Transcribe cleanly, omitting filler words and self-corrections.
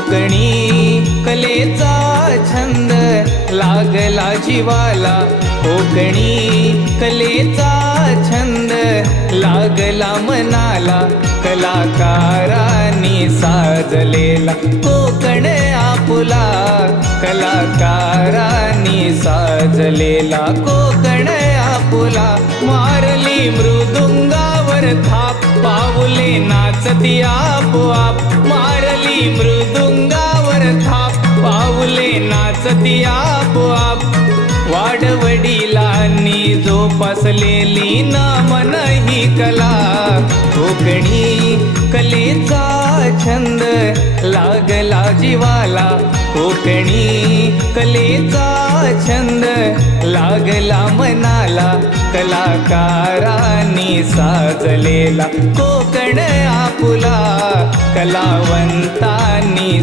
कोकणी कलेचा छंद लागला जीवाला, कोकणी कलेचा छंद लागला मनाला, कलाकारांनी साजलेला कोकण आपुला, कलाकारांनी साजलेला कोकण आपुला. मारली मृदुंगावर थाप, पाऊले नाचती आपोआप, मारली मृदुंगावर थाप, पाऊले नाचती आपोआप. वाडवडिलांनी जोपासलेली ना मन ही कला, कोकणी कलेचा छंद लागला जीवाला, कोकणी कलेचा छंद लागला मनाला, कलाकारांनी साजलेला कोकण आपुला, कलावंतांनी